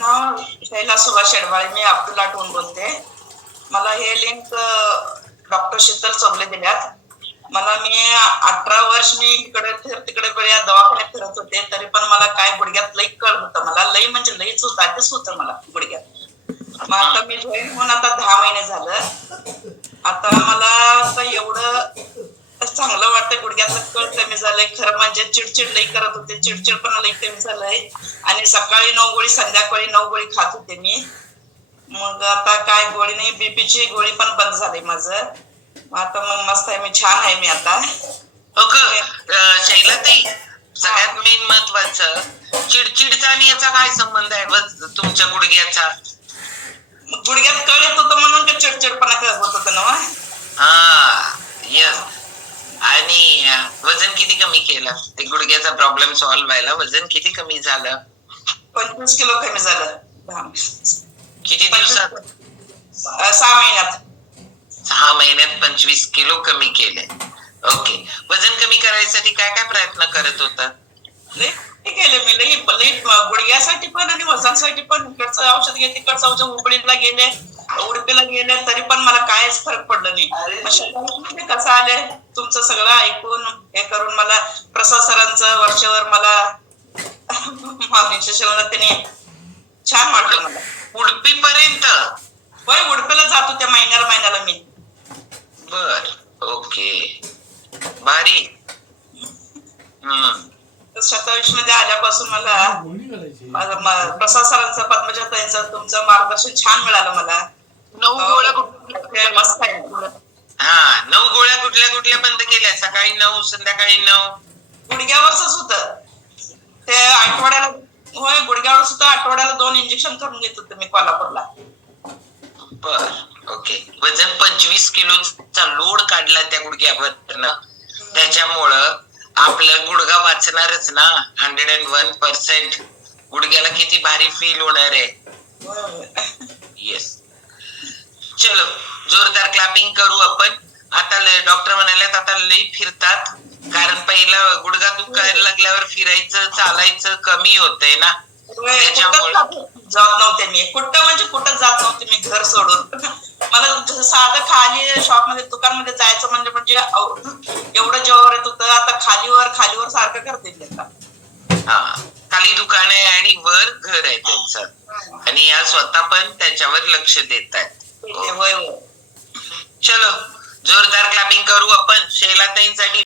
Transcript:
नाव शैला सुभाष शेडवाळे. मी अब्दुल आठवून बोलते. मला हे लिंक डॉक्टर शीतल चोगले दिल्यात. मी 18 वर्ष मी इकडे तिकडे या दवाखान्यात फिरत होते, तरी पण मला काय गुडघ्यात लई कळ होतं. मला लई म्हणजे लईच होतं, आधीच होतं मला गुडघ्यात. मग आता मी जॉईन होऊन आता 10 महिने झालं. आता मला आता एवढं चांगलं वाटतं. गुडघ्यातलं कळ कमी झालंय. खरं म्हणजे चिडचिड लई करत होते, चिडचिडपणा लई कमी झालंय. आणि सकाळी 9 गोळी संध्याकाळी 9 गोळी खात होते मी. मग आता काय गोळी नाही, बीपीची गोळी पण बंद झाली माझं. आता मग मस्त आहे, मी छान आहे मी आता. शैलाताई, सगळ्यात मेन महत्वाचं चिडचिडचा आणि याचा काय संबंध आहे तुमच्या गुडघ्याचा? गुडघ्यात कळ येत होतं म्हणून का चिडचिडपणा करत होत होतं ना. हा यस. आणि वजन किती कमी केलं? ते गुडघ्याचा प्रॉब्लेम सॉल्व्ह व्हायला वजन किती कमी झालं? 25 किलो कमी झालं. किती दिवसात? 6 महिन्यात. 6 महिन्यात 25 किलो कमी केले. ओके. वजन कमी करायसाठी काय काय प्रयत्न करत होता? केले मी लई गुडघ्यासाठी पण आणि वजनासाठी पण. इकडचं औषध घे, तिकडचं औषध, हुबळीला गेले, उडपीला गेले, तरी पण मला कायच फरक पडला नाही. कसं आले तुमचं सगळं ऐकून हे करून मला प्रसाद सरांचं वर्षभर मला त्यांनी छान वाटलं मला. उडपी पर्यंत? होय, उडपीला जातो त्या महिन्याला मी. बर, ओके, भारी. 27 मध्ये आल्यापासून मला प्रसाद सरांचं, पद्मजाताईंचं, तुमचं मार्गदर्शन छान मिळालं मला. 9 गोळ्या मस्त आहे. 9 गोळ्या कुठल्या कुठल्या बंद केल्या? सकाळी 9, संध्याकाळी 9? गुडघ्यावरच होतं ते आठवड्याला. होय, गुडघ्यावर सुद्धा आठवड्याला 2 इंजेक्शन करून घेत होते मी कोल्हापूरला. बर, ओके. वजन 25 किलोचा लोड काढला त्या गुडघ्यावर, त्याच्यामुळं आपलं गुडघा वाचणारच ना. 101%. गुडघ्याला किती भारी फील होणार आहे. येस. चलो, जोरदार क्लॅपिंग करू आपण. आता डॉक्टर म्हणाले आता लई फिरतात, कारण पहिला गुडघा दुखायला लागल्यावर फिरायचं चालायचं कमी होतंय ना. त्याच्यामुळे जात नव्हते मी कुठं, म्हणजे कुठं जात नव्हते मी घर सोडून. मला साधं खाली शॉप मध्ये दुकानमध्ये जायचं म्हणजे एवढं जेव्हा येत होतं. आता खालीवर सारखं करते. खाली दुकान आहे आणि वर घर आहे त्यांचं, आणि या स्वतः पण त्याच्यावर लक्ष देत आहेत. चलो, जोरदार क्लॅपिंग करू आपण शैलाताईंसाठी.